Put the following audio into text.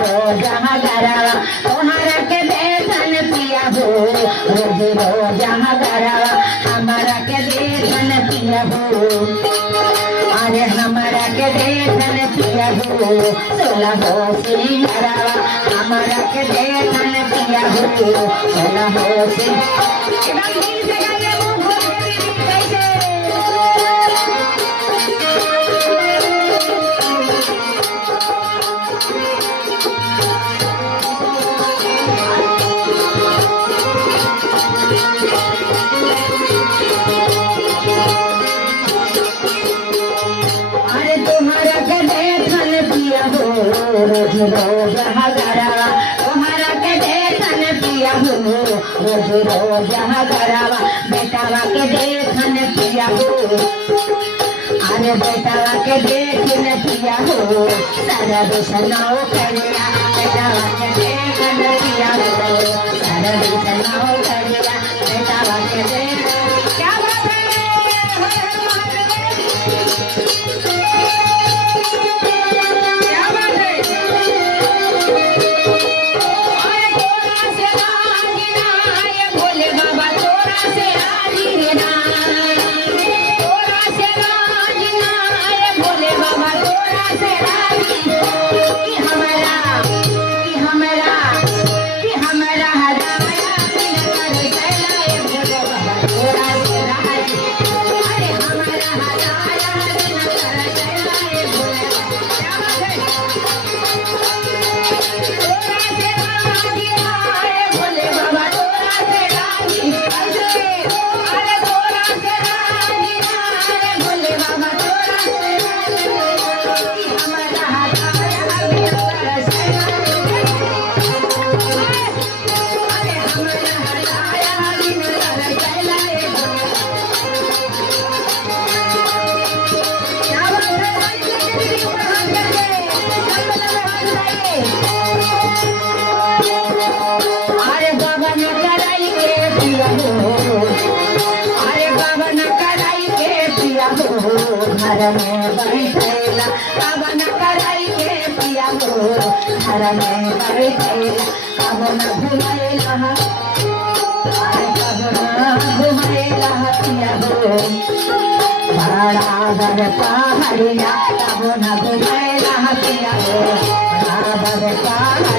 रोज गरावा तोहरा के देखन पिया हो रोज गरावा हमारा के देखन पिया हो अरे हमारा के देखन पिया हो सोला हो सिंगरावा हमारा के देखन पिया हो सोला हो रोज रोज गरावा तुम्हारा के देखन पिया हो रोज रोज गरावा बेटावा के देखन पिया हो अरे बेटावा के देखन पिया हो सारा बिसनाओ करिया बेटावा के देखन पिया हो सारा बिसनाओ करिया बेटावा के देख क्या बात है घर में बैठेला कवन कराई के पिया हो घर में बैठेला कवन घुमैला घुमैला पिया हो बराबर पहाड़िया कवन घुमैला पिया हो बराबर पहाड़